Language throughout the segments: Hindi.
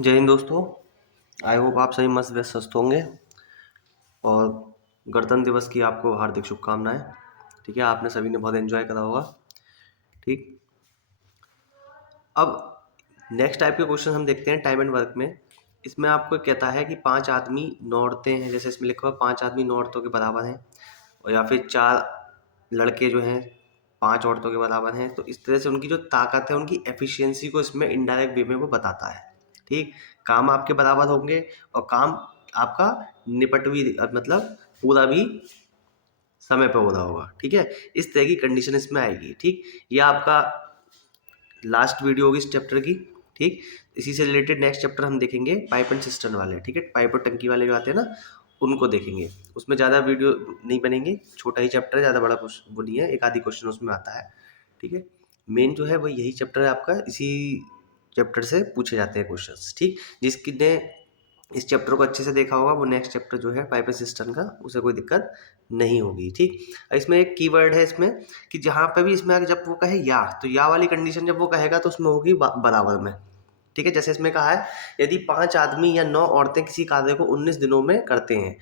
जय हिंद दोस्तों। आई होप आप सभी मस्त व्यस्त स्वस्थ होंगे और गणतंत्र दिवस की आपको हार्दिक शुभकामनाएं। ठीक है, आपने सभी ने बहुत एंजॉय करा होगा। ठीक, अब नेक्स्ट टाइप के क्वेश्चन हम देखते हैं टाइम एंड वर्क में। इसमें आपको कहता है कि 5 आदमी 9 औरतें हैं, जैसे इसमें लिखा हुआ 5 आदमी 9 औरतों के बराबर हैं, और या फिर 4 लड़के जो हैं 5 औरतों के बराबर हैं। तो इस तरह से उनकी जो ताकत है, उनकी एफिशिएंसी को इसमें इनडायरेक्ट वे में वो बताता है। ठीक, काम आपके बराबर होंगे और काम आपका निपट भी मतलब पूरा भी समय पे हो रहा होगा। ठीक है, इस तरह की कंडीशन इसमें आएगी। ठीक, ये आपका लास्ट वीडियो होगी इस चैप्टर की। ठीक, इसी से रिलेटेड नेक्स्ट चैप्टर हम देखेंगे पाइप एंड सिस्टम वाले। ठीक है, पाइप और टंकी वाले जो आते हैं ना, उनको देखेंगे। उसमें ज़्यादा वीडियो नहीं बनेंगे, छोटा ही चैप्टर है, ज़्यादा बड़ा कुछ वो नहीं है, एक आधी क्वेश्चन उसमें आता है। ठीक है, मेन जो है वो यही चैप्टर है आपका, इसी चैप्टर से पूछे जाते हैं क्वेश्चंस। ठीक, जिसने इस चैप्टर को अच्छे से देखा होगा वो नेक्स्ट चैप्टर जो है पाइप एंड सिस्टम का, उसे कोई दिक्कत नहीं होगी। ठीक, इसमें एक कीवर्ड है इसमें कि जहाँ पे भी इसमें जब वो कहे या, तो या वाली कंडीशन जब वो कहेगा तो उसमें होगी बराबर में। ठीक है, जैसे इसमें कहा है यदि 5 आदमी या 9 औरतें किसी कार्य को 19 दिनों में करते हैं,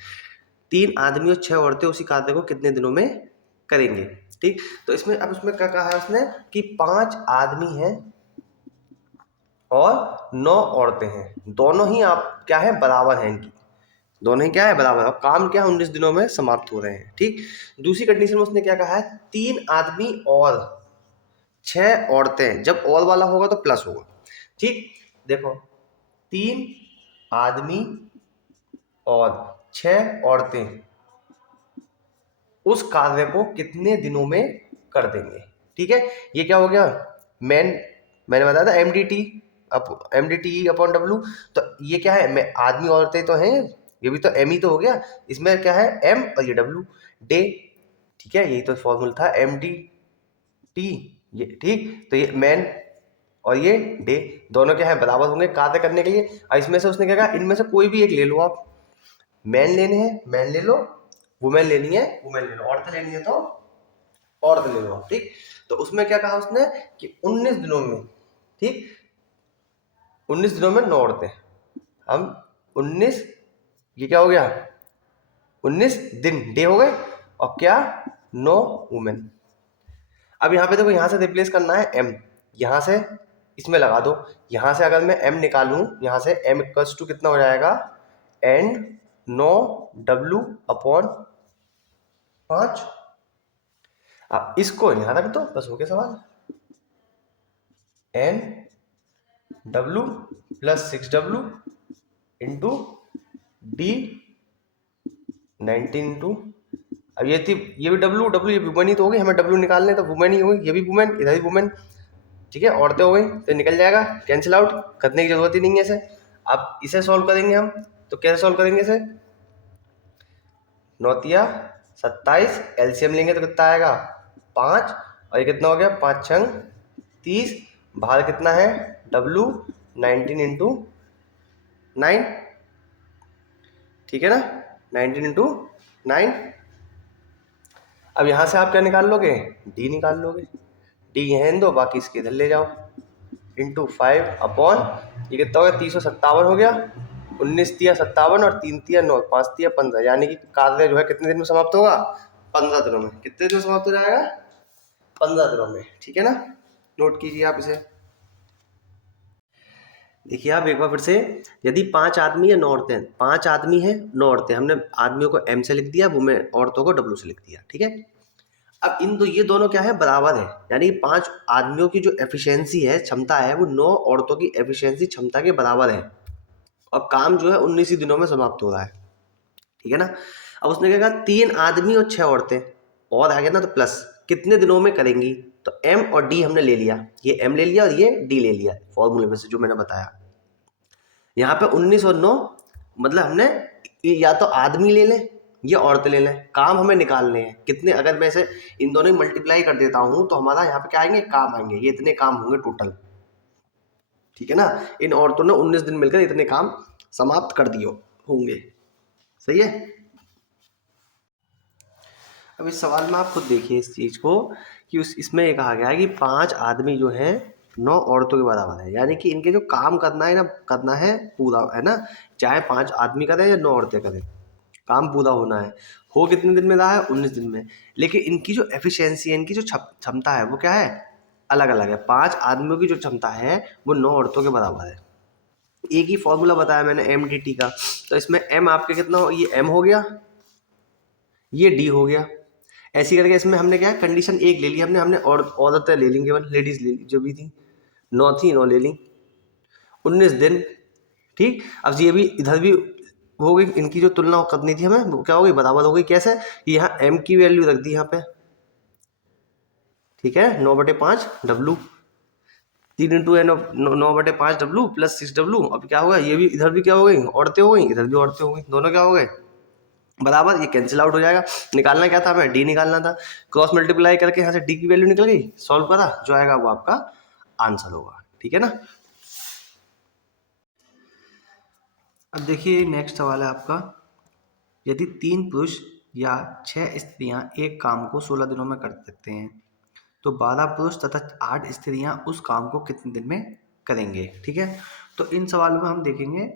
3 आदमी और 6 औरतें उसी कार्य को कितने दिनों में करेंगे। ठीक, तो इसमें अब उसमें क्या कहा है उसने कि 5 आदमी हैं और 9 औरतें हैं, दोनों ही आप क्या है बराबर हैं इनकी, दोनों ही क्या है बराबर, और काम क्या है 19 दिनों में समाप्त हो रहे हैं। ठीक, दूसरी कंडीशन में उसने क्या कहा है 3 आदमी और 6 औरतें, जब और वाला होगा तो प्लस होगा। ठीक, देखो 3 आदमी और 6 औरतें उस कार्य को कितने दिनों में कर देंगे। ठीक है, ये क्या हो गया मैंने बताया था MDT अपॉन W। तो ये क्या है, मैं आदमी औरतें तो हैं, ये भी तो M ही तो हो गया, इसमें क्या है M और ये W डे। ठीक है, यही तो फॉर्मूला था MDT ये। ठीक, तो ये मैन और ये डे दोनों क्या है बराबर होंगे कार्य करने के लिए। और इसमें से उसने क्या कहा इनमें से कोई भी एक ले लो आप, मैन लेने हैं मैन ले लो, वुमेन लेनी है वुमेन ले लो, औरतें लेनी है तो औरतें ले लो। ठीक, तो उसमें क्या कहा उसने कि 19 दिनों में, ठीक 19 दिनों में 9 औरतें, हम 19, ये क्या हो गया 19 दिन डे हो गए, और क्या 9 वुमेन। अब यहाँ पे देखो यहाँ से रिप्लेस करना है m, यहाँ से इसमें लगा दो, यहाँ से अगर मैं m निकालूं, यहाँ से m इक्वल्स टू कितना हो जाएगा एंड 9 W अपॉन 5। अब इसको यहाँ रख दो, बस हो गया सवाल। n W plus 6W into D 19 into, अब ये थी ये भी W ये वुमेन ही तो होगी, हमें W निकालने तो वुमेन ही होगी, ये भी वुमेन इधर ही वुमेन। ठीक है, औरतें हो गई तो निकल जाएगा, कैंसिल आउट करने की जरूरत ही नहीं है इसे। अब इसे सॉल्व करेंगे हम, तो कैसे सॉल्व करेंगे इसे, 9 27 एलसीएम लेंगे तो कितना आएगा 5, और ये कितना हो गया 5 6 30, बाहर कितना है W 19 इंटू 9। ठीक है ना, 19 इंटू 9। अब यहाँ से आप क्या निकाल लोगे, D निकाल लोगे, D यहाँ दो बाकी इसके इधर ले जाओ, इंटू 5 अपॉन ये कितना हो गया 357 हो गया, 19 तिया 57 और 3 तिया 9, 5 तिया 15, यानी कि कार्य जो है कितने दिन में समाप्त होगा 15 दिनों में। कितने दिन में समाप्त हो जाएगा 15 दिनों में। ठीक है ना, नोट कीजिए आप इसे। देखिए आप एक बार फिर से, यदि 5 आदमी या 9 औरतें, 5 आदमी हैं 9 औरतें, हमने आदमियों को M से लिख दिया, वुमेन औरतों को W से लिख दिया। ठीक है, अब इन दो ये दोनों क्या है बराबर है, यानी 5 आदमियों की जो एफिशिएंसी है क्षमता है वो 9 औरतों की एफिशिएंसी क्षमता के बराबर है, और काम जो है 19 ही दिनों में समाप्त हो रहा है। ठीक है ना, अब उसने क्या कहा 3 आदमी और 6 औरतें, और आ गया ना तो प्लस कितने दिनों में करेंगी, तो M और D हमने ले लिया, ये M ले लिया और ये D ले लिया फॉर्मूले में से जो मैंने बताया। यहाँ पे 19 और 9 मतलब हमने या तो आदमी ले लें या औरतें ले लें, काम हमें निकालने हैं कितने। अगर मैं इसे इन दोनों ही मल्टीप्लाई कर देता हूँ तो हमारा यहाँ पे क्या आएंगे काम आएंगे, ये इतने काम होंगे टोटल। ठीक है ना, इन औरतों ने 19 दिन मिलकर इतने काम समाप्त कर दिए होंगे। सही है, अब इस सवाल में आप खुद देखिए इस चीज को कि इसमें ये कहा गया है कि 5 आदमी जो हैं 9 औरतों के बराबर है, यानी कि इनके जो काम करना है ना, करना है पूरा, है ना, चाहे 5 आदमी करें या 9 औरतें करें, काम पूरा होना है। हो कितने दिन में रहा है? 19 दिन में। लेकिन इनकी जो एफिशिएंसी है, इनकी जो क्षमता है, वो क्या है? अलग अलग है। 5 आदमियों की जो क्षमता है वो 9 औरतों के बराबर है। एक ही फॉर्मूला बताया मैंने MDT का, तो इसमें M आपके कितना हो, ये M हो गया, ये D हो गया। ऐसी करके इसमें हमने क्या है, कंडीशन एक ले ली हमने, औरतें ले ली, केवल लेडीज ले ली जो भी थी, 9 थी, 9 ले ली, 19 दिन। ठीक, अब ये भी इधर भी हो गई, इनकी जो तुलना करनी थी हमें, वो क्या हो गई? बराबर हो गई। कैसे? यहाँ M की वैल्यू रख दी यहाँ पे, ठीक है, 9/5 W, 3 × N 9/5 W plus 6W। अब क्या होगा? ये भी इधर भी क्या हो गई? औरतें हो गई, इधर भी औरतें हो गई, दोनों क्या हो गए? बराबर। ये कैंसिल आउट हो जाएगा। निकालना क्या था हमें? D निकालना था। क्रॉस मल्टीप्लाई करके यहाँ से D की वैल्यू निकल गई, सॉल्व करा, जो आएगा वो आपका आंसर होगा। ठीक है ना। अब देखिए नेक्स्ट सवाल है आपका, यदि 3 पुरुष या 6 स्त्रियां एक काम को 16 दिनों में कर सकते हैं, तो 12 पुरुष तथा 8 स्त्रियां उस काम को कितने दिन में करेंगे? ठीक है, तो इन सवालों में हम देखेंगे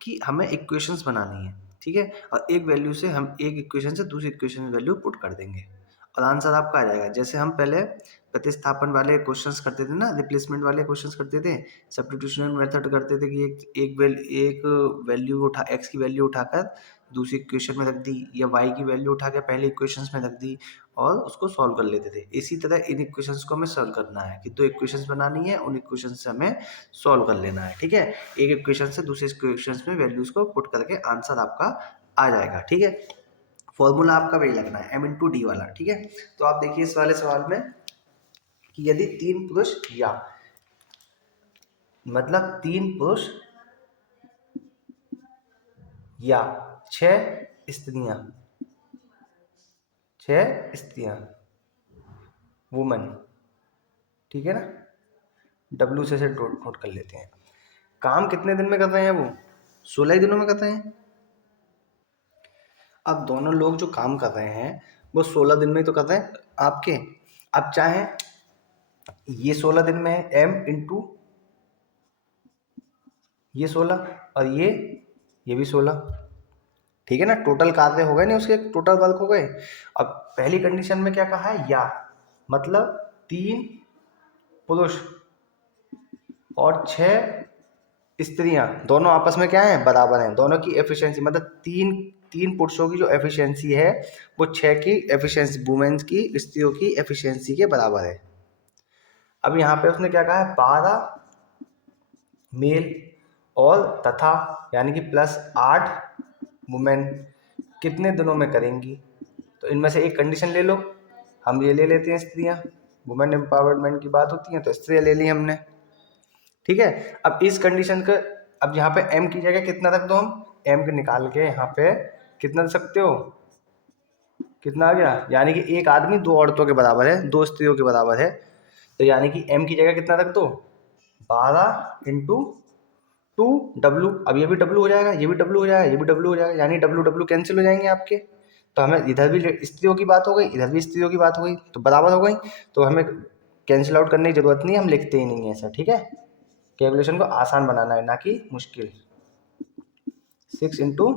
कि हमें इक्वेशंस बनानी है, ठीक है, और एक वैल्यू से हम एक इक्वेशन से दूसरी इक्वेशन में वैल्यू पुट कर देंगे और आंसर आपका आ जाएगा। जैसे हम पहले प्रतिस्थापन वाले क्वेश्चंस करते थे ना, रिप्लेसमेंट वाले क्वेश्चंस करते थे, सब्स्टिट्यूशन मेथड करते थे कि एक वैल्यू उठा, एक्स की वैल्यू उठाकर दूसरी इक्वेशन में रख दी, या वाई की वैल्यू उठा के पहले इक्वेशंस में रख दी और उसको सॉल्व कर लेते थे। इसी तरह इन इक्वेशंस को हमें सॉल्व करना है कि 2 इक्वेशंस बनानी है, उन इक्वेशंस से हमें सॉल्व कर लेना है। ठीक है, एक इक्वेशन से दूसरे इक्वेशंस में वैल्यूज को पुट करके आंसर आपका आ जाएगा। ठीक है, फॉर्मूला आपका वही लगना है, M × D वाला। ठीक है, तो आप देखिए इस वाले सवाल में कि यदि 3 पुरुष या, मतलब 3 पुरुष या 6 स्त्रियां, 6 स्त्रियां, वुमन, ठीक है ना, W से नोट कर लेते हैं। काम कितने दिन में कर रहे हैं? वो 16 ही दिनों में कर रहे हैं। अब दोनों लोग जो काम कर रहे हैं वो 16 दिन में ही तो कर रहे हैं आपके। अब चाहे ये 16 दिन में है, M × ये 16 और ये भी 16, ठीक है ना, टोटल कार्य हो गए नहीं उसके, टोटल वर्क हो गए। अब पहली कंडीशन में क्या कहा है? या, मतलब 3 पुरुष और 6 स्त्रियां दोनों आपस में क्या है? बराबर हैं। दोनों की एफिशिएंसी, मतलब तीन पुरुषों की जो एफिशिएंसी है वो 6 की एफिशिएंसी, वुमेन्स की, स्त्रियों की एफिशिएंसी के बराबर है। अब यहाँ पे उसने क्या कहा है? 12 मेल और तथा, यानी कि प्लस 8 वुमेन कितने दिनों में करेंगी? तो इनमें से एक कंडीशन ले लो, हम ये ले लेते हैं स्त्रियां, वुमेन एम्पावरमेंट की बात होती है तो स्त्रियां ले ली हमने। ठीक है, अब इस कंडीशन का, अब यहाँ पे M की जगह कितना रख दो? हम M के निकाल के यहाँ पे कितना रख सकते हो? कितना आ गया? यानी कि एक आदमी 2 औरतों के बराबर है, 2 स्त्रियों के बराबर है, तो यानी कि M की जगह कितना रख दो? 12 × 2W। अब ये भी W हो जाएगा, ये भी W हो जाएगा, ये भी W हो जाएगा, यानी W कैंसिल हो जाएंगे आपके। तो हमें इधर भी स्त्रियों की बात हो गई, इधर भी स्त्रियों की बात हो गई, तो बराबर हो गई, तो हमें कैंसिल आउट करने की जरूरत नहीं है, हम लिखते ही नहीं है ऐसा। ठीक है, कैलकुलेशन को आसान बनाना है, ना कि मुश्किल। 6 ×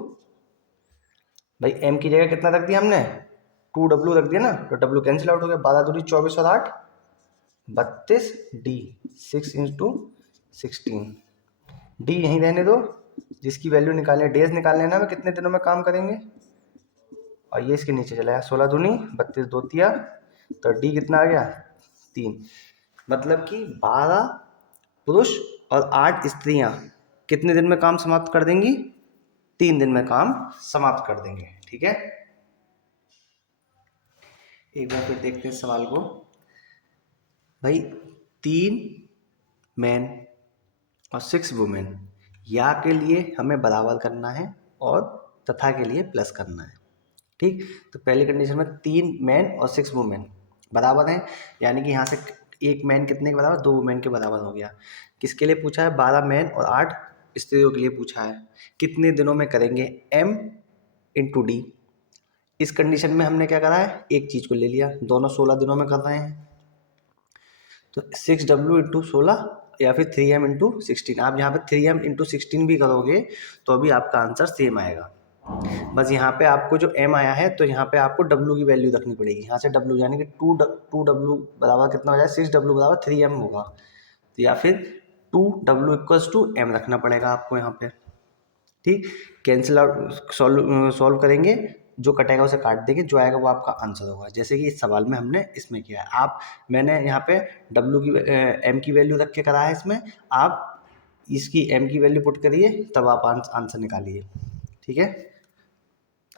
भाई M की जगह कितना रख दिया हमने? 2W रख दिया ना, तो W कैंसिल आउट हो गया, 12 दूनी 24 और 8 32, D 6 × 16, D यहीं रहने दो, जिसकी वैल्यू निकालने, डेज निकालने ना, में कितने दिनों में काम करेंगे, और ये इसके नीचे चला गया, 16 दूनी 32, 2 तिया, तो D कितना आ गया? 3। मतलब कि 12 पुरुष और 8 स्त्रियां कितने दिन में काम समाप्त कर देंगी? 3 दिन में काम समाप्त कर देंगे। ठीक है, एक बार फिर देखते हैं सवाल को। भाई 3 मैन और 6 वुमेन, या के लिए हमें बराबर करना है और तथा के लिए प्लस करना है। ठीक, तो पहली कंडीशन में 3 मैन और 6 वुमेन बराबर हैं, यानी कि यहाँ से एक मैन कितने के बराबर? 2 वुमेन के बराबर हो गया। किसके लिए पूछा है? 12 मैन और 8 स्त्रियों के लिए पूछा है। कितने दिनों में करेंगे? M × D। इस कंडीशन में हमने क्या करा है? एक चीज़ को ले लिया, दोनों 16 दिनों में कर रहे हैं, तो 6W इंटू 16 या फिर 3M इंटू 16। आप यहाँ पे 3M इंटू 16 भी करोगे तो अभी आपका आंसर सेम आएगा। बस यहाँ पे आपको जो M आया है तो यहाँ पे आपको W की वैल्यू रखनी पड़ेगी। यहाँ से W यानी कि 2W बराबर कितना हो जाए, 6W बराबर 3M होगा, तो या फिर 2W इक्वल्स टू M रखना पड़ेगा आपको यहाँ पे। ठीक, कैंसिल आउट सॉल्व करेंगे, जो कटेगा उसे काट देंगे, जो आएगा वो आपका आंसर होगा, जैसे कि इस सवाल में हमने इसमें किया है। मैंने यहाँ पे W की M की वैल्यू रख के करा है इसमें, आप इसकी M की वैल्यू पुट करिए तब आप आंसर निकालिए। ठीक है,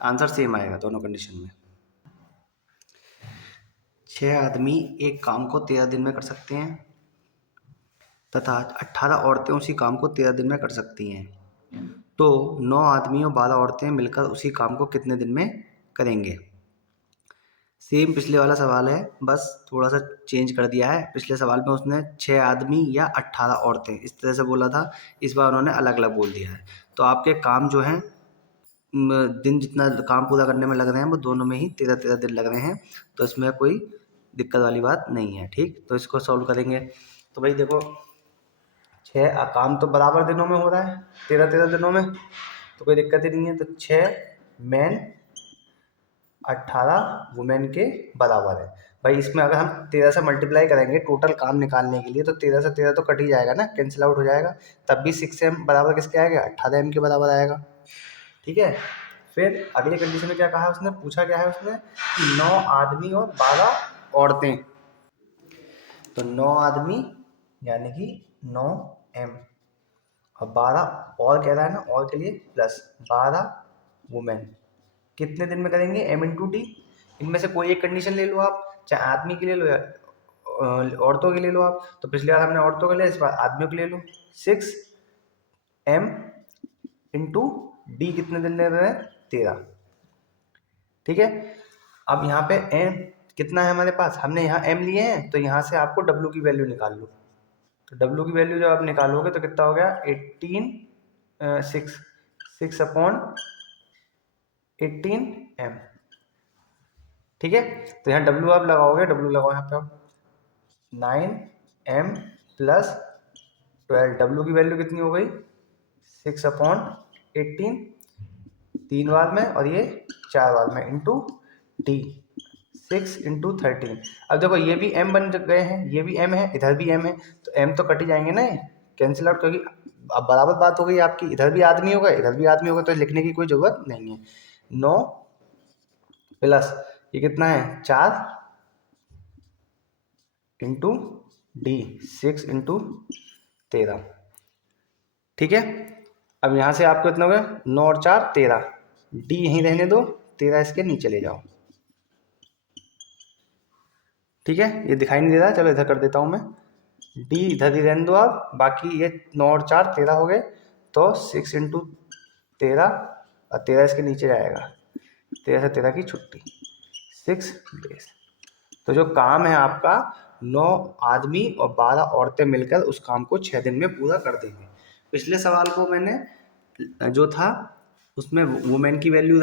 आंसर सेम आएगा दोनों कंडीशन में। 6 आदमी एक काम को 13 दिन में कर सकते हैं तथा 18 औरतें उसी काम को 13 दिन में कर सकती हैं, तो 9 आदमी और 12 औरतें मिलकर उसी काम को कितने दिन में करेंगे। सेम पिछले वाला सवाल है, बस थोड़ा सा चेंज कर दिया है। पिछले सवाल में उसने 6 आदमी या 18 औरतें इस तरह से बोला था, इस बार उन्होंने अलग अलग बोल दिया है। तो आपके काम जो हैं, दिन जितना काम पूरा करने में लग रहे हैं वो दोनों में ही 13-13 दिन लग रहे हैं, तो इसमें कोई दिक्कत वाली बात नहीं है। ठीक, तो इसको सॉल्व करेंगे तो भाई देखो 6 काम तो बराबर दिनों में हो रहा है, 13-13 दिनों में, तो कोई दिक्कत ही नहीं है। तो 6 मैन 18 वुमेन के बराबर है। भाई इसमें अगर हम 13 से मल्टीप्लाई करेंगे टोटल काम निकालने के लिए, तो 13 से 13 तो कट ही जाएगा ना, कैंसिल आउट हो जाएगा, तब भी 6M बराबर किसके आएगा, 18M के बराबर आएगा। ठीक है, फिर अगली कंडीशन में क्या कहा उसने, पूछा क्या है उसने कि 9 आदमी और 12 औरतें, तो 9 आदमी यानी कि 9M और 12 और कह रहा है ना, और के लिए प्लस 12 वुमेन कितने दिन में करेंगे, M इंटू डी। इनमें से कोई एक कंडीशन ले लो आप, चाहे आदमी के ले लो या औरतों के ले लो आप। तो पिछली बार हमने औरतों के लिया, इस बार आदमियों के ले लो। 6M इंटू डी कितने दिन ले रहे हैं, 13। ठीक है, अब यहाँ पे M कितना है हमारे पास, हमने यहाँ M लिए हैं, तो यहाँ से आपको W की वैल्यू निकाल लो। तो W की वैल्यू जब आप निकालोगे तो कितना हो गया, 6 अपॉन 18M। ठीक है, तो यहाँ W आप लगाओगे, W लगाओ यहाँ पे आप 9M प्लस 12, W की वैल्यू कितनी हो गई, 6 अपॉन 18, 3 बार में और ये 4 बार में, इंटू डी 6 इंटू 13। अब देखो ये भी M बन गए हैं, ये भी M है, इधर भी M है, तो M तो कट ही जाएंगे ना, कैंसिल आउट, क्योंकि अब बराबर बात हो गई आपकी, इधर भी आदमी होगा इधर भी आदमी होगा, तो लिखने की कोई ज़रूरत नहीं है। 9 प्लस ये कितना है, 4 इंटू डी 6 इंटू 13। ठीक है, अब यहाँ से आपको कितना हो गया, 9 और 4 13, डी यहीं रहने दो, 13 इसके नीचे ले जाओ। ठीक है, ये दिखाई नहीं दे रहा, चलो इधर कर देता हूँ मैं, डी इधर ही रहने दो आप, बाकी ये 9 और 4 13 हो गए, तो 6 इंटू 13 और 13 इसके नीचे जाएगा, 13 से 13 की छुट्टी, 6 डेज। तो जो काम है आपका, 9 आदमी और 12 औरतें मिलकर उस काम को 6 दिन में पूरा कर देंगे। पिछले सवाल को मैंने जो था उसमें वुमेन की वैल्यू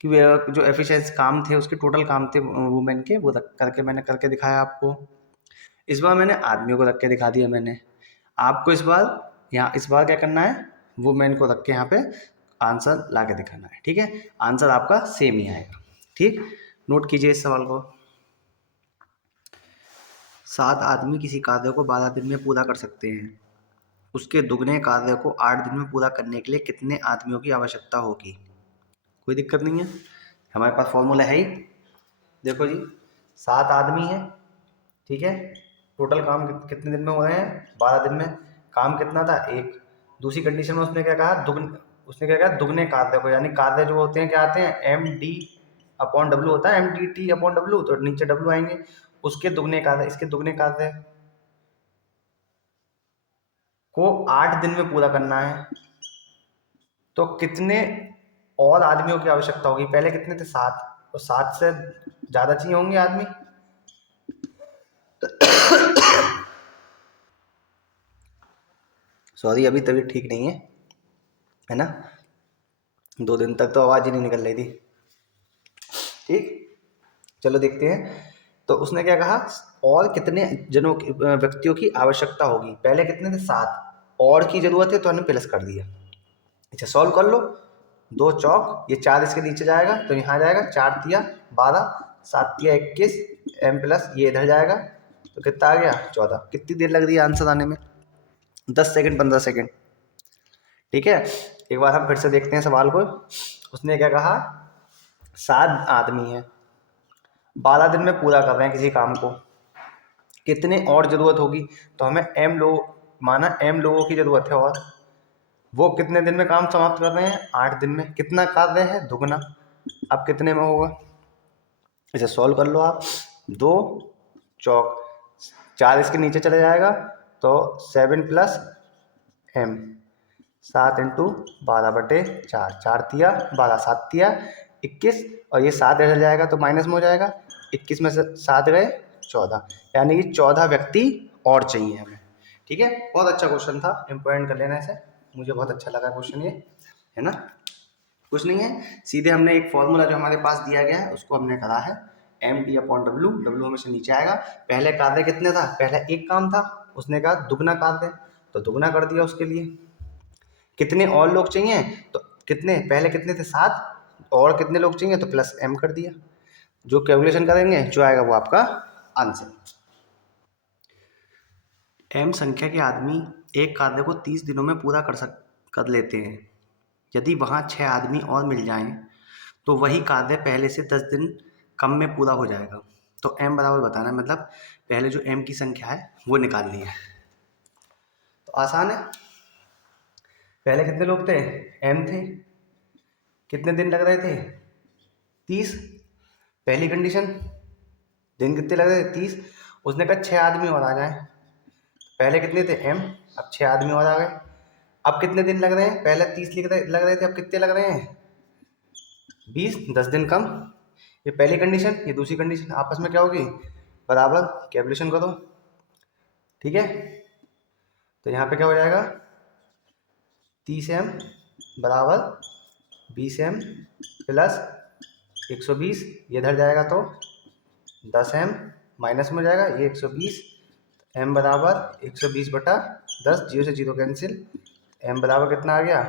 कि जो एफिशिएंसी काम थे उसके टोटल काम थे वुमेन के, वो करके मैंने करके दिखाया आपको। इस बार मैंने आदमियों को रख के दिखा दिया मैंने आपको। इस बार क्या करना है, वुमेन को रख के यहाँ पे आंसर ला के दिखाना है। ठीक है, आंसर आपका सेम ही आएगा। ठीक, नोट कीजिए इस सवाल को। 7 आदमी किसी कार्य को 12 दिन में पूरा कर सकते हैं, उसके दुगने कार्य को 8 दिन में पूरा करने के लिए कितने आदमियों की आवश्यकता होगी। कोई दिक्कत नहीं है, हमारे पास फॉर्मूला है ही। देखो जी, 7 आदमी हैं, ठीक है, टोटल काम कितने दिन में हो रहे हैं, 12 दिन में। काम कितना था, एक। दूसरी कंडीशन में उसने क्या कहा, दुगने कार्य को, यानी कार्य जो होते हैं क्या आते हैं, एम डी अपॉन डब्ल्यू होता है, M D T upon W, तो नीचे डब्ल्यू आएंगे, उसके दुगने कार्य, इसके दुगने कार्य को 8 दिन में पूरा करना है, तो कितने और आदमियों की आवश्यकता होगी। पहले कितने थे, 7, तो 7 से ज़्यादा चाहिए होंगे आदमी। सॉरी, अभी तबीयत ठीक नहीं है ना, 2 दिन तक तो आवाज़ ही नहीं निकल रही थी। ठीक, चलो देखते हैं तो उसने क्या कहा, और कितने जनों की व्यक्तियों की आवश्यकता होगी। पहले कितने थे, 7, और की जरूरत है तो हमने प्लस कर दिया। अच्छा सॉल्व कर लो, 2 चौक, ये 4 इसके नीचे जाएगा तो यहाँ जाएगा, 4 तिया 12, 7 तिया 21, m प्लस ये इधर जाएगा तो कितना आ गया 14। कितनी देर लग रही है आंसर आने में, 10 सेकंड 15 सेकंड। ठीक है, एक बार हम फिर से देखते हैं सवाल को। उसने क्या कहा, 7 आदमी हैं, 12 दिन में पूरा कर रहे हैं किसी काम को, कितने और ज़रूरत होगी, तो हमें m लोग माना, m लोगों की ज़रूरत है, और वो कितने दिन में काम समाप्त कर रहे हैं, 8 दिन में। कितना कार्य है, दुगना। अब कितने में होगा, इसे सॉल्व कर लो आप। 2 चौक, 4 इसके नीचे चले जाएगा तो 7 प्लस m, 7 इंटू 12/4, 4 तिया 12, 7 तिया 21, और ये 7 इधर जाएगा तो माइनस में हो जाएगा, 21 में से 7 गए 14, यानी कि 14 व्यक्ति और चाहिए हमें। ठीक है, बहुत अच्छा क्वेश्चन था, इम्पोर्टेंट कर लेना इसे, मुझे बहुत अच्छा लगा क्वेश्चन ये, है ना। कुछ नहीं है, सीधे हमने एक फॉर्मूला जो हमारे पास दिया गया है उसको हमने करा है, md/w, w हमेशा नीचे आएगा। पहले कार्य कितने था, पहले एक काम था, उसने कहा दुगना कार्य, तो दुगना कर दिया उसके लिए। कितने और लोग चाहिए, तो कितने, पहले कितने थे 7, और कितने लोग चाहिए तो प्लस m कर दिया। जो कैलकुलेशन करेंगे जो आएगा वो आपका आंसर। m संख्या के आदमी एक कार्य को 30 दिनों में पूरा कर लेते हैं। यदि वहाँ 6 आदमी और मिल जाएं तो वही कार्य पहले से 10 दिन कम में पूरा हो जाएगा। तो m बराबर बताना है, मतलब पहले जो m की संख्या है वो निकालनी है। तो आसान है, पहले कितने लोग थे, m थे, कितने दिन लग रहे थे 30, पहली कंडीशन, दिन कितने लग रहे थे 30, उसने कहा 6 आदमी और आ जाए। पहले कितने थे m, अब 6 आदमी और आ गए। अब कितने दिन लग रहे हैं, पहले 30 लग रहे थे, अब कितने लग रहे हैं 20, 10 दिन कम। ये पहली कंडीशन, ये दूसरी कंडीशन, आपस में क्या होगी, बराबर, कैलकुलेशन करो। ठीक है, तो यहाँ पे क्या हो जाएगा, 30m बराबर 20m प्लस 120, ये इधर जाएगा तो 10m माइनस में हो जाएगा, ये 120, m बराबर 120/10, 0 से 0 कैंसिल, m बराबर कितना आ गया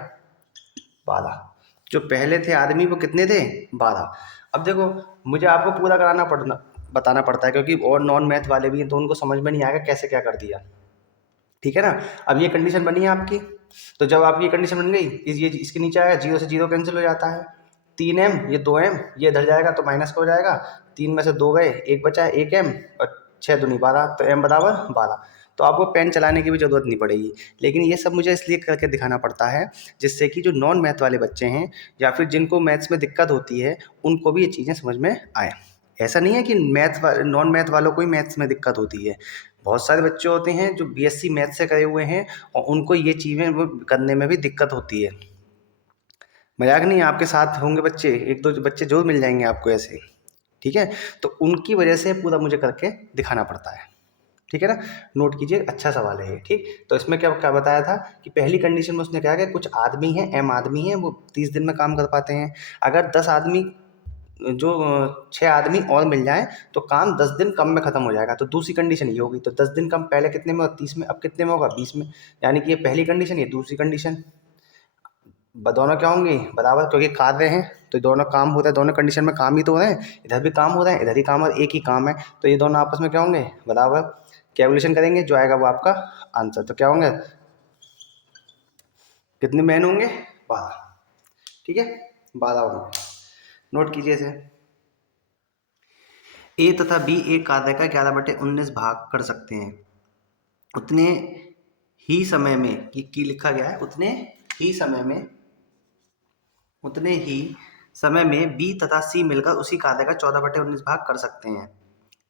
12। जो पहले थे आदमी वो कितने थे 12। अब देखो, मुझे आपको पूरा बताना पड़ता है, क्योंकि और नॉन मैथ वाले भी हैं तो उनको समझ में नहीं आएगा कैसे क्या कर दिया। ठीक है ना, अब ये कंडीशन बनी है आपकी, तो जब आपकी कंडीशन बन गई, ये इसके नीचे आएगा, 0 से 0 कैंसिल हो जाता है, 3m, ये 2m, ये इधर जाएगा तो माइनस का हो जाएगा, 3 में से 2 गए, 1 बचा, 1m, और 6 दूनी 12, तो m बराबर 12। तो आपको पेन चलाने की भी ज़रूरत नहीं पड़ेगी। लेकिन ये सब मुझे इसलिए करके दिखाना पड़ता है जिससे कि जो नॉन मैथ वाले बच्चे हैं या फिर जिनको मैथ्स में दिक्कत होती है उनको भी ये चीज़ें समझ में आए। ऐसा नहीं है कि नॉन मैथ वालों को ही मैथ्स में दिक्कत होती है, बहुत सारे बच्चे होते हैं जो बीएससी मैथ से करे हुए हैं और उनको ये चीज़ें वो करने में भी दिक्कत होती है। मजाक नहीं है, आपके साथ होंगे बच्चे, एक दो बच्चे जरूर मिल जाएंगे आपको ऐसे। ठीक है, तो उनकी वजह से पूरा मुझे करके दिखाना पड़ता है। ठीक है ना, नोट कीजिए, अच्छा सवाल है ये। ठीक, तो इसमें क्या क्या बताया था कि पहली कंडीशन में उसने कहा कि कुछ आदमी हैं, m आदमी हैं, वो 30 दिन में काम कर पाते हैं। अगर 10 आदमी, जो 6 आदमी और मिल जाएं तो काम 10 दिन कम में ख़त्म हो जाएगा। तो दूसरी कंडीशन ये होगी, तो 10 दिन कम पहले कितने में और 30 में, अब कितने में होगा 20 में। यानी कि ये पहली कंडीशन, ये दूसरी कंडीशन, दोनों क्या होंगी बराबर, क्योंकि कार्य हैं तो दोनों काम होता है, दोनों कंडीशन में काम ही तो हो रहे हैं, इधर भी काम हो रहा है इधर ही काम, और एक ही काम है, तो ये दोनों आपस में क्या होंगे बराबर। कैलकुलेशन करेंगे जो आएगा वो आपका आंसर। तो क्या होंगे, कितने मैन होंगे 12। ठीक है, 12 होंगे, नोट कीजिए इसे। ए तथा बी एक कार्य का 11/19 भाग कर सकते हैं। उतने ही समय में की लिखा गया है, उतने ही समय में बी तथा सी मिलकर उसी कार्य का 14/19 भाग कर सकते हैं।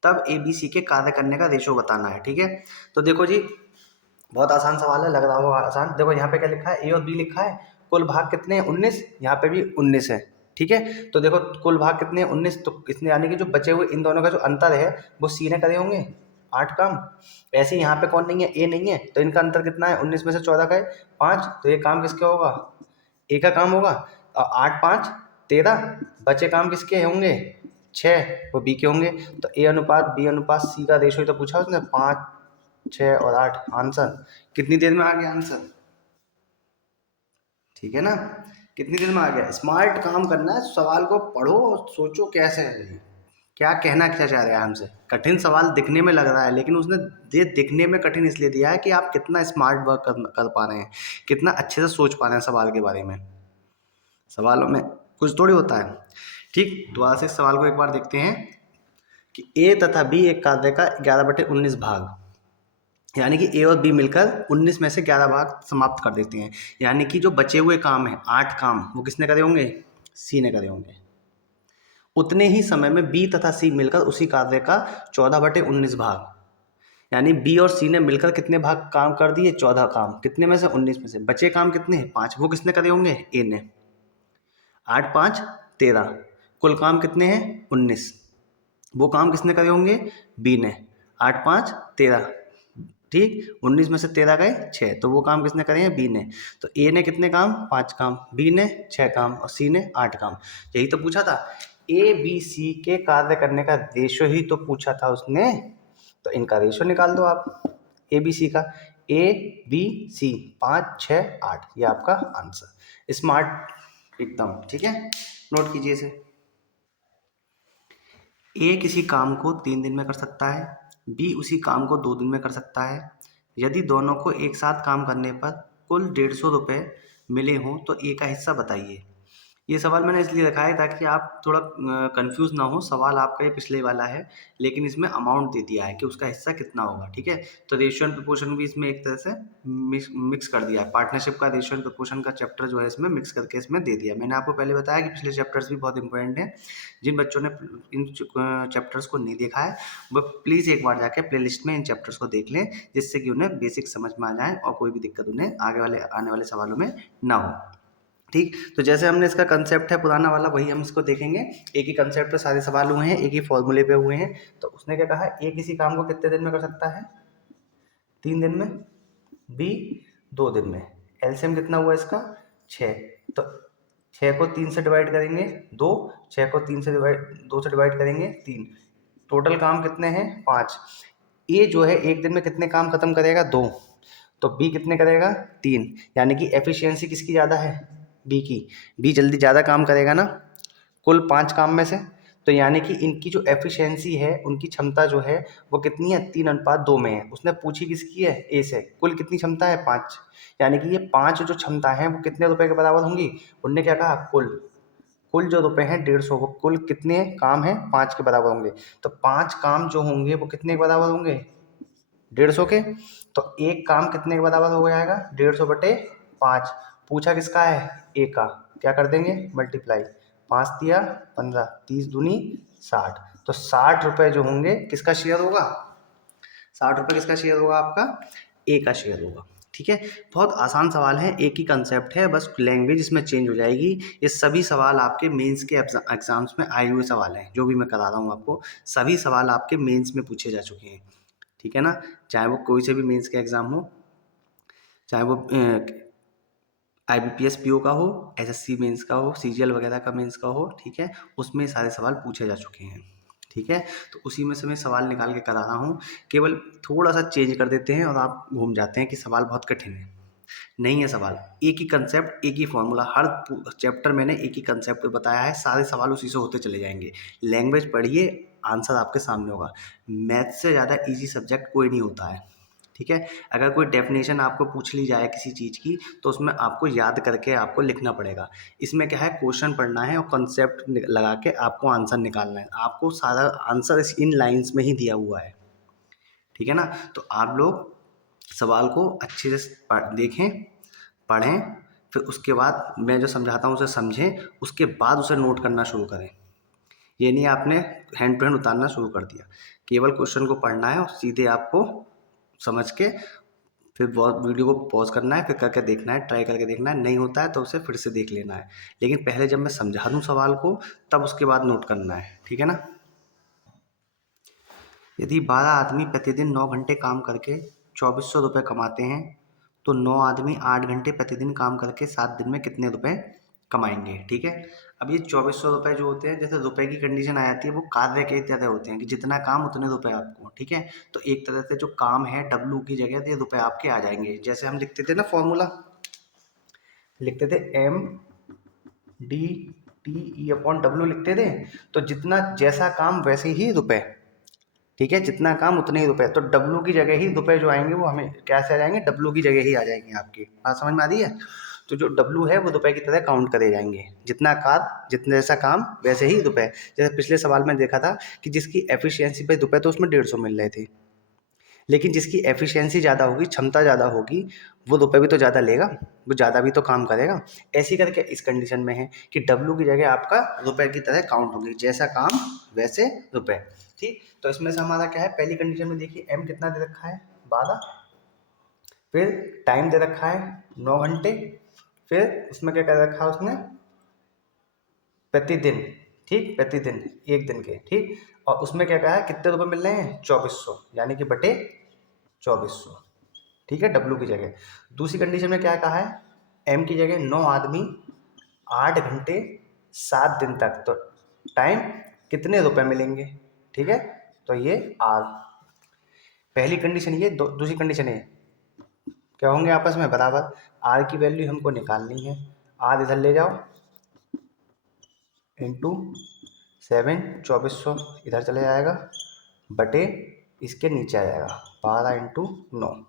तब ए बी सी के कार्य करने का रेशो बताना है। ठीक है, तो देखो जी, बहुत आसान सवाल है, लग रहा होगा आसान। देखो यहाँ पे क्या लिखा है, ए और बी लिखा है, कुल भाग कितने हैं 19, यहाँ पे भी 19 है। ठीक है, तो देखो कुल भाग कितने हैं 19, तो इसने यानी कि जो बचे हुए इन दोनों का जो अंतर है वो सी ने करे होंगे 8 काम। ऐसे ही यहाँ पे कौन नहीं है, ए नहीं है, तो इनका अंतर कितना है, 19 में से 14 का है 5, तो ये काम किसका होगा, ए का काम होगा। और 8 5 13, बचे काम किसके होंगे, 6, वो बी के होंगे। तो ए अनुपात बी अनुपात सी का रेशो ही तो पूछा उसने, 5, 6 और 8। आंसर कितनी देर में आ गया आंसर, ठीक है ना, कितनी देर में आ गया। स्मार्ट काम करना है, सवाल को पढ़ो और सोचो कैसे है, क्या कहना क्या चाह रहा है हमसे। कठिन सवाल दिखने में लग रहा है, लेकिन उसने ये दिखने में कठिन इसलिए दिया है कि आप कितना स्मार्ट वर्क कर पा रहे हैं, कितना अच्छे से सोच पा रहे हैं सवाल के बारे में। सवालों में कुछ थोड़ी होता है। ठीक, दोबारा से इस सवाल को एक बार देखते हैं कि ए तथा बी एक कार्य का 11/19 भाग, यानी कि ए और बी मिलकर 19 में से 11 भाग समाप्त कर देते हैं। यानी कि जो बचे हुए काम हैं 8 काम, वो किसने करे होंगे, सी ने करे होंगे। उतने ही समय में बी तथा सी मिलकर उसी कार्य का 14/19 भाग, यानी बी और सी ने मिलकर कितने भाग काम कर दिए, 14 काम। कितने में से, 19 में से। बचे काम कितने हैं, 5, वो किसने करे होंगे, ए ने। 8, 5, 13, कुल काम कितने हैं, 19, वो काम किसने करे होंगे, बी ने। 8, 5, 13, ठीक, 19 में से 13 गए 6, तो वो काम किसने करे हैं, बी ने। तो ए ने कितने काम, 5 काम, बी ने 6 काम और सी ने 8 काम। यही तो पूछा था, ए बी सी के कार्य करने का रेशो ही तो पूछा था उसने। तो इनका रेशो निकाल दो आप, ए बी सी का, ए बी सी 5, 6, 8, ये आपका आंसर। स्मार्ट एकदम, ठीक है, नोट कीजिए इसे। ए किसी काम को 3 दिन में कर सकता है, बी उसी काम को 2 दिन में कर सकता है। यदि दोनों को एक साथ काम करने पर कुल 150 रुपये मिले हों तो ए का हिस्सा बताइए। ये सवाल मैंने इसलिए रखा है ताकि आप थोड़ा कंफ्यूज ना हो। सवाल आपका ये पिछले वाला है, लेकिन इसमें अमाउंट दे दिया है कि उसका हिस्सा कितना होगा, ठीक है। तो रेशियो एंड प्रोपोर्शन भी इसमें एक तरह से मिक्स कर दिया है। पार्टनरशिप का रेशियो एंड प्रोपोर्शन का चैप्टर जो है इसमें मिक्स करके इसमें दे दिया। मैंने आपको पहले बताया कि पिछले चैप्टर्स भी बहुत इंपॉर्टेंट हैं। जिन बच्चों ने इन चैप्टर्स को नहीं देखा है वो प्लीज़ एक बार जाके प्लेलिस्ट में इन चैप्टर्स को देख लें, जिससे कि उन्हें बेसिक समझ में आ जाए और कोई भी दिक्कत उन्हें आने वाले सवालों में ना हो। ठीक, तो जैसे हमने इसका कंसेप्ट है पुराना वाला, वही हम इसको देखेंगे। एक ही कंसेप्ट पे सारे सवाल हुए हैं, एक ही फॉर्मूले पे हुए हैं। तो उसने क्या कहा, ए किसी काम को कितने दिन में कर सकता है, 3 दिन में, बी 2 दिन में। एलसीएम कितना हुआ इसका, 6। तो 6 को 3 से डिवाइड करेंगे 2, 6 को 2 से डिवाइड करेंगे 3। टोटल काम कितने हैं, 5। ए जो है एक दिन में कितने काम खत्म करेगा, 2। तो बी कितने करेगा, 3। यानी कि एफिशिएंसी किसकी ज़्यादा है, बी की। बी जल्दी ज़्यादा काम करेगा ना कुल 5 काम में से। तो यानी कि इनकी जो एफिशिएंसी है, उनकी क्षमता जो है वो कितनी है, 3:2 में है। उसने पूछी किसकी है, ए से। कुल कितनी क्षमता है, 5। यानी कि ये 5 जो क्षमता है वो कितने रुपए के बराबर होंगी। उनने क्या कहा, कुल कुल जो रुपए हैं 150, वो कुल कितने काम हैं, 5 के बराबर होंगे। तो 5 काम जो होंगे वो कितने के बराबर होंगे, 150 के। तो एक काम कितने के बराबर हो जाएगा, 150/5। पूछा किसका है, ए का। क्या कर देंगे, मल्टीप्लाई, 5 दिया 15, 30 दूनी 60। तो 60 रुपये जो होंगे किसका शेयर होगा, 60 रुपये किसका शेयर होगा, आपका ए का शेयर होगा। ठीक है, बहुत आसान सवाल है, एक ही कंसेप्ट है, बस लैंग्वेज इसमें चेंज हो जाएगी। ये सभी सवाल आपके मेंस के एग्जाम्स में आए हुए सवाल हैं, जो भी मैं करा रहा हूँ आपको, सभी सवाल आपके मेंस में पूछे जा चुके हैं। ठीक है ना, चाहे वो कोई से भी मेंस का एग्ज़ाम हो, चाहे वो IBPS PO का हो, SSC मेंस का हो, CGL वगैरह का मेंस का हो, ठीक है, उसमें सारे सवाल पूछे जा चुके हैं। ठीक है, तो उसी में से मैं सवाल निकाल के करा रहा हूँ, केवल थोड़ा सा चेंज कर देते हैं और आप घूम जाते हैं कि सवाल बहुत कठिन है। नहीं है सवाल, एक ही कंसेप्ट, एक ही फॉर्मूला, हर चैप्टर मैंने एक ही कंसेप्ट बताया है, सारे सवाल उसी से होते चले जाएंगे। लैंग्वेज पढ़िए, आंसर आपके सामने होगा। मैथ से ज़्यादा इजी सब्जेक्ट कोई नहीं होता है। ठीक है, अगर कोई डेफिनेशन आपको पूछ ली जाए किसी चीज़ की, तो उसमें आपको याद करके आपको लिखना पड़ेगा। इसमें क्या है, क्वेश्चन पढ़ना है और कंसेप्ट लगा के आपको आंसर निकालना है। आपको सारा आंसर इन लाइंस में ही दिया हुआ है। ठीक है ना, तो आप लोग सवाल को अच्छे से देखें, पढ़ें, फिर उसके बाद मैं जो समझाता हूँ उसे समझें, उसके बाद उसे नोट करना शुरू करें। ये नहीं आपने हैंड टू हैंड उतारना शुरू कर दिया। केवल क्वेश्चन को पढ़ना है और सीधे आपको समझ के फिर वीडियो को पॉज करना है, फिर करके देखना है, ट्राई करके देखना है। नहीं होता है तो उसे फिर से देख लेना है, लेकिन पहले जब मैं समझा दूँ सवाल को, तब उसके बाद नोट करना है। ठीक है ना। यदि 12 आदमी प्रतिदिन 9 घंटे काम करके 2400 रुपये कमाते हैं, तो 9 आदमी 8 घंटे प्रतिदिन काम करके 7 दिन में कितने रुपए कमाएंगे। ठीक है, अब ये 2400 रुपये जो होते हैं, जैसे रुपए की कंडीशन आ जाती है, वो कार्य के तरह होते हैं कि जितना काम उतने रुपए आपको। ठीक है, तो एक तरह से जो काम है डब्लू की जगह तो ये रुपए आपके आ जाएंगे। जैसे हम लिखते थे ना, फॉर्मूला लिखते थे MDTE/W लिखते थे, तो जितना जैसा काम वैसे ही रुपए। ठीक है, जितना काम उतने ही रुपए, तो डब्लू की जगह ही रुपए जो आएंगे वो हमें कैसे आ जाएंगे, डब्लू की जगह ही आ जाएंगे। आपकी बात समझ में आ रही है? तो जो डब्लू है वो रुपए की तरह काउंट करे जाएंगे, जितना जैसा काम वैसे ही रुपए। जैसे पिछले सवाल में देखा था कि जिसकी एफिशिएंसी पे रुपए, तो उसमें 150 मिल रहे थे, लेकिन जिसकी एफिशिएंसी ज़्यादा होगी, क्षमता ज़्यादा होगी, वो रुपए भी तो ज़्यादा लेगा, वो ज़्यादा भी तो काम करेगा। ऐसी करके इस कंडीशन में है कि डब्लू की जगह आपका रुपए की तरह काउंट होगी, जैसा काम वैसे रुपए। ठीक, तो इसमें से हमारा क्या है, पहली कंडीशन में देखिए एम कितना दे रखा है, 12। फिर टाइम दे रखा है 9 घंटे। फिर उसमें क्या कर रखा है उसने, प्रतिदिन। ठीक, प्रतिदिन, एक दिन के। ठीक, और उसमें क्या कहा है, कितने रुपए मिल रहे हैं, 2400, यानी कि बटे 2400। ठीक है, डब्लू की जगह। दूसरी कंडीशन में क्या कहा है, एम की जगह 9 आदमी, 8 घंटे, 7 दिन तक, तो टाइम कितने रुपए मिलेंगे। ठीक है, तो ये आर। पहली कंडीशन ये, दूसरी कंडीशन ये, क्या होंगे आपस में बराबर। आर की वैल्यू हमको निकालनी है, आर इधर ले जाओ, इंटू 7, 2400 इधर चले जाएगा, बटे इसके नीचे आ जाएगा 12 × 9,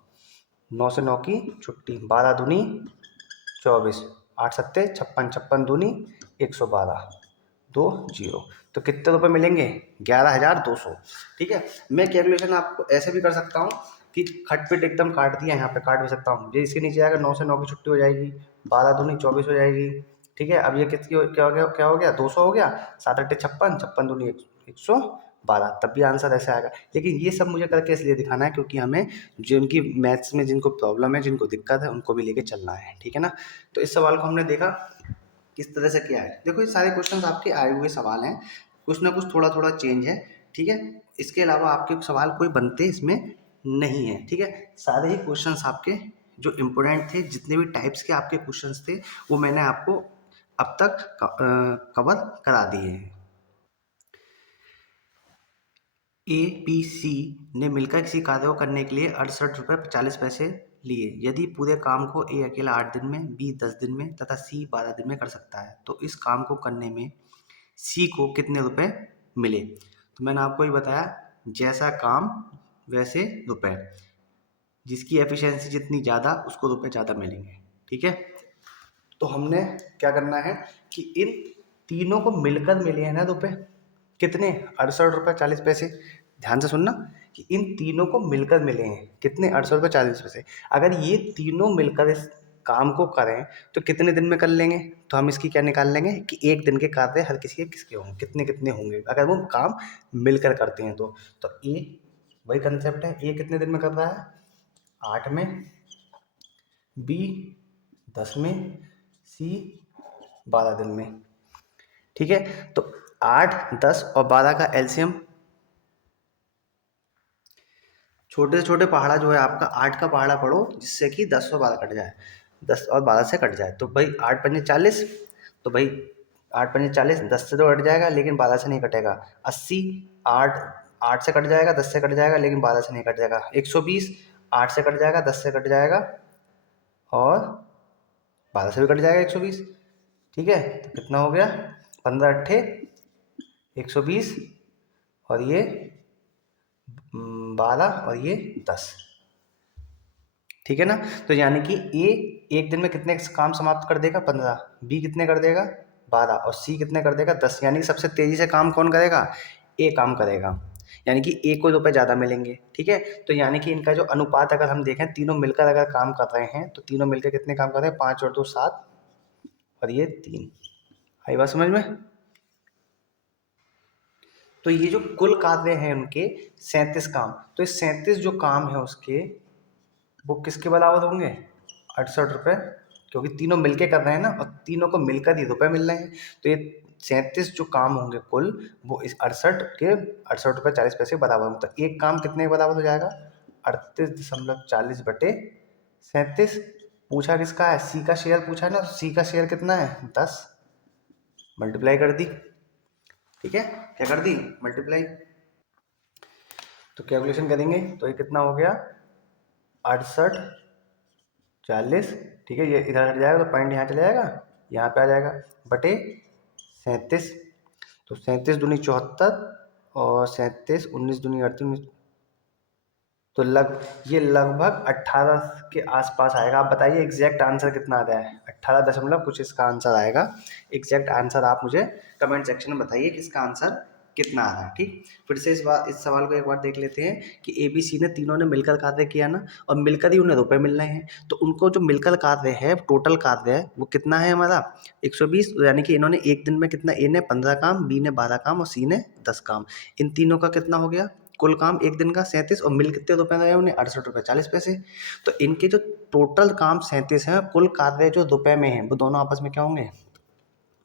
9 से 9 की छुट्टी, 12 दूनी 24, 8 सत्ते 56, 56 दूनी 112, 20। तो कितने रुपए मिलेंगे, 11,200। ठीक है, मैं कैलकुलेशन आपको ऐसे भी कर सकता हूँ कि खटपिट एकदम काट दिया, यहाँ पे काट भी सकता हूँ। ये इसके नीचे आएगा, 9 से 9 की छुट्टी हो जाएगी, 12 दूनी 24 हो जाएगी। ठीक है, अब ये कितनी क्या हो गया, 200 हो गया, 7 8 56, 56 दूनी 112, तब भी आंसर ऐसे आएगा। लेकिन ये सब मुझे करके इसलिए दिखाना है क्योंकि हमें जिनकी मैथ्स में जिनको प्रॉब्लम है, जिनको दिक्कत है, उनको भी लेके चलना है। ठीक है ना, तो इस सवाल को हमने देखा किस तरह से किया है। देखो ये सारे क्वेश्चंस आपके आए हुए सवाल हैं, कुछ ना कुछ थोड़ा थोड़ा चेंज है। ठीक है, इसके अलावा आपके सवाल कोई बनते इसमें नहीं है। ठीक है, सारे ही क्वेश्चंस आपके जो इम्पोर्टेंट थे, जितने भी टाइप्स के आपके क्वेश्चंस थे, वो मैंने आपको अब तक कवर करा दिए हैं। ए बी सी ने मिलकर किसी कार्य को करने के लिए 68 रुपये 40 पैसे लिए। यदि पूरे काम को ए अकेला 8 दिन में, बी 10 दिन में तथा सी 12 दिन में कर सकता है, तो इस काम को करने में सी को कितने रुपए मिले। तो मैंने आपको ये बताया, जैसा काम वैसे रुपए, जिसकी एफिशिएंसी जितनी ज़्यादा उसको रुपए ज़्यादा मिलेंगे। ठीक है, तो हमने क्या करना है कि इन तीनों को मिलकर मिले हैं ना रुपए, कितने, 68 रुपये 40 पैसे। ध्यान से सुनना कि इन तीनों को मिलकर मिले हैं कितने, 68 रुपये 40 पैसे। अगर ये तीनों मिलकर इस काम को करें तो कितने दिन में कर लेंगे, तो हम इसकी क्या निकाल लेंगे कि एक दिन के कार्य हर किसी के किसके होंगे, कितने कितने होंगे अगर वो काम मिलकर करते हैं। तो ए, वही कंसेप्ट है, ए कितने दिन में कर रहा है, 8 में, बी 10 में, सी 12 दिन में। ठीक है, तो 8, 10 और 12 का एलसीएम, छोटे से छोटे पहाड़ा जो है आपका, 8 का पहाड़ा पढ़ो जिससे कि 10 और 12 कट जाए, 10 और 12 से कट जाए। तो भाई 8 × 5 = 40, तो भाई 8 × 5 = 40, 10 से तो कट जाएगा लेकिन 12 से नहीं कटेगा। 80, 8 8 से कट जाएगा, 10 से कट जाएगा लेकिन 12 से नहीं कट जाएगा। 120, 8 से कट जाएगा, 10 से कट जाएगा और 12 से भी कट जाएगा 120। ठीक है, तो कितना हो गया, 15 अट्ठे 120, और ये 12 और ये 10। ठीक है ना, तो यानी कि ए एक दिन में कितने काम समाप्त कर देगा, 15, बी कितने कर देगा, 12, और सी कितने कर देगा, 10। यानी कि सबसे तेजी से काम कौन करेगा, ए काम करेगा, यानी कि ए को रुपए ज़्यादा मिलेंगे। ठीक है, तो यानी कि इनका जो अनुपात अगर हम देखें, तीनों मिलकर अगर काम कर रहे हैं तो तीनों मिलकर कितने काम कर रहे हैं, 5 और 2 7, और ये 3। आई बात समझ में? तो ये जो कुल कार्य हैं उनके 37 काम, तो इस 37 जो काम है उसके, वो किसके बराबर होंगे, 68 रुपये, क्योंकि तीनों मिलके कर रहे हैं ना, और तीनों को मिलकर ही रुपए मिल रहे हैं। तो ये 37 जो काम होंगे कुल, वो इस 68 रुपये 40 पैसे बराबर होंगे। तो एक काम कितने के बराबर हो जाएगा, 38.40 बटे 37, पूछा किसका है, सी का शेयर पूछा है ना, सी का शेयर कितना है 10, मल्टीप्लाई कर दी। ठीक है, क्या कर दी, मल्टीप्लाई। तो कैलकुलेशन करेंगे तो ये कितना हो गया 68 40। ठीक है, ये इधर हट जाएगा तो पॉइंट यहाँ चला जाएगा, यहाँ पे आ जाएगा बटे 37। तो 37 दूनी 74 और 37 19 दूनी 38। तो ये लगभग 18 के आसपास आएगा। आप बताइए एग्जैक्ट आंसर कितना आता है, 18 दशमलव कुछ इसका आंसर आएगा। एग्जैक्ट आंसर आप मुझे कमेंट सेक्शन में बताइए कि इसका आंसर कितना आ रहा है। ठीक, फिर से इस सवाल को एक बार देख लेते हैं कि ए बी सी ने तीनों ने मिलकर कार्य किया ना, और मिलकर ही उन्हें रुपए मिल रहे हैं। तो उनको जो मिलकर कार्य है, टोटल कार्य है, वो कितना है हमारा 120। यानी कि इन्होंने एक दिन में कितना, ए ने 15 काम, बी ने 12 काम और सी ने 10 काम। इन तीनों का कितना हो गया कुल काम एक दिन का 37, और मिल कितने रुपए गए उन्हें 68 रुपये 40 पैसे। तो इनके जो टोटल काम 37 है, कुल कार्य जो रुपए में है वो दोनों आपस में क्या होंगे,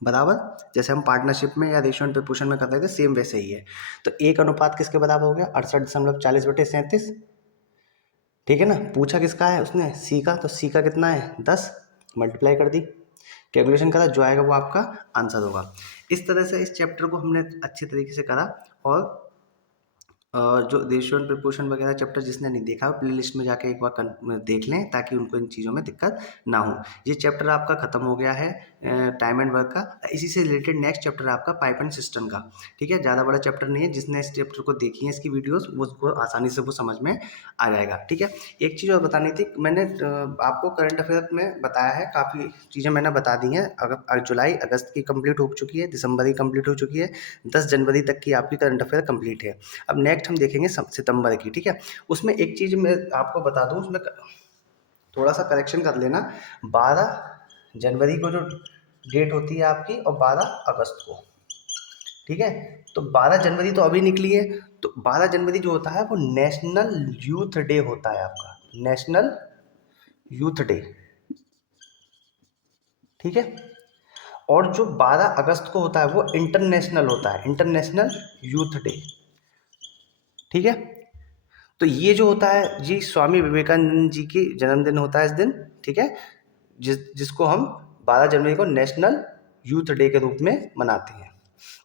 बराबर। जैसे हम पार्टनरशिप में या रेशियो एंड प्रपोर्शन में कर रहे थे, सेम वैसे ही है। तो एक अनुपात किसके बराबर हो गया 68.40 बटे 37। ठीक है ना, पूछा किसका है उसने, सी का, तो सी का कितना है 10, मल्टीप्लाई कर दी, कैलकुलेशन करा, जो आएगा वो आपका आंसर होगा। इस तरह से इस चैप्टर को हमने अच्छी तरीके से करा। और जो रेशियो एंड प्रपोर्शन वगैरह चैप्टर जिसने नहीं देखा प्ले लिस्ट में जाके एक बार देख लें, ताकि उनको इन चीज़ों में दिक्कत ना हो। ये चैप्टर आपका खत्म हो गया है टाइम एंड वर्क का। इसी से रिलेटेड नेक्स्ट चैप्टर आपका पाइप एंड सिस्टम का। ठीक है, ज़्यादा बड़ा चैप्टर नहीं है, जिसने इस चैप्टर को देखी है इसकी वीडियोस, वो उसको आसानी से वो समझ में आ जाएगा। ठीक है, एक चीज़ और बतानी थी, मैंने आपको करंट अफेयर में बताया है, काफ़ी चीज़ें मैंने बता दी हैं। अगर जुलाई अगस्त की कंप्लीट हो चुकी है, दिसंबर की कंप्लीट हो चुकी है, 10 जनवरी तक की आपकी करंट अफेयर कंप्लीट है। अब नेक्स्ट हम देखेंगे सितंबर की। ठीक है, उसमें एक चीज़ मैं आपको बता दूं, उसमें थोड़ा सा करेक्शन कर लेना। 12 जनवरी को जो डेट होती है आपकी, और 12 अगस्त को। ठीक है, तो 12 जनवरी तो अभी निकली है, तो 12 जनवरी जो होता है वो नेशनल यूथ डे होता है आपका, नेशनल यूथ डे। ठीक है, और जो 12 अगस्त को होता है वो इंटरनेशनल होता है, इंटरनेशनल यूथ डे। ठीक है, तो ये जो होता है, ये स्वामी विवेकानंद जी की जन्मदिन होता है इस दिन। ठीक है, जिसको हम 12 जनवरी को नेशनल यूथ डे के रूप में मनाते हैं,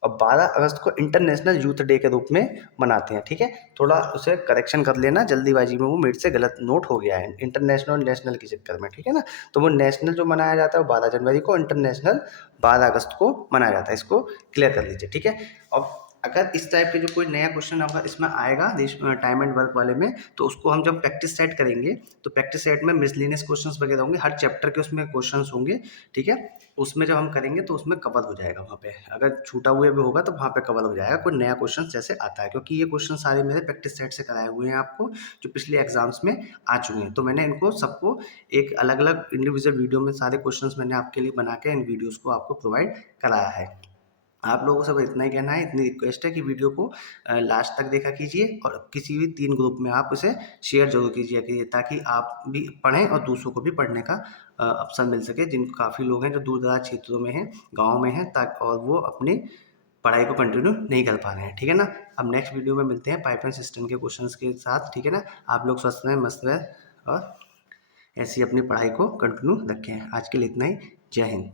और 12 अगस्त को इंटरनेशनल यूथ डे के रूप में मनाते हैं। ठीक है, थोड़ा उसे करेक्शन कर लेना, जल्दीबाजी में वो मेरे से गलत नोट हो गया है, इंटरनेशनल और नेशनल के चक्कर में। ठीक है ना, तो वो नेशनल जो मनाया जाता है वो 12 जनवरी को, इंटरनेशनल 12 अगस्त को मनाया जाता है। इसको क्लियर कर लीजिए। ठीक है, अब अगर इस टाइप के जो कोई नया क्वेश्चन अगर इसमें आएगा टाइम एंड वर्क वाले में, तो उसको हम जब प्रैक्टिस सेट करेंगे, तो प्रैक्टिस सेट में मिसलेनियस क्वेश्चंस वगैरह होंगे, हर चैप्टर के उसमें क्वेश्चंस होंगे। ठीक है, उसमें जब हम करेंगे तो उसमें कवर हो जाएगा, वहाँ पे अगर छूटा हुआ भी होगा तो वहाँ पे कवर हो जाएगा, कोई नया क्वेश्चन जैसे आता है। क्योंकि ये क्वेश्चन सारे मेरे प्रैक्टिस सेट से कराए हुए हैं आपको, जो पिछले एग्जाम्स में आ चुके हैं। तो मैंने इनको सबको एक अलग अलग इंडिविजुअल वीडियो में सारे क्वेश्चंस मैंने आपके लिए बना के इन वीडियोज़ को आपको प्रोवाइड कराया है। आप लोगों से बस इतना ही कहना है, इतनी रिक्वेस्ट है कि वीडियो को लास्ट तक देखा कीजिए, और किसी भी 3 ग्रुप में आप उसे शेयर जरूर कीजिए, ताकि आप भी पढ़ें और दूसरों को भी पढ़ने का अवसर मिल सके, जिन काफ़ी लोग हैं जो दूर दराज क्षेत्रों में हैं, गाँव में हैं, ताकि और वो अपनी पढ़ाई को कंटिन्यू नहीं कर पा रहे हैं। ठीक है ना, अब नेक्स्ट वीडियो में मिलते हैं पाइप एंड सिस्टम के क्वेश्चंस के साथ। ठीक है ना, आप लोग स्वस्थ रहें, मस्त रहें, और ऐसी अपनी पढ़ाई को कंटिन्यू रखें। आज के लिए इतना ही, जय हिंद।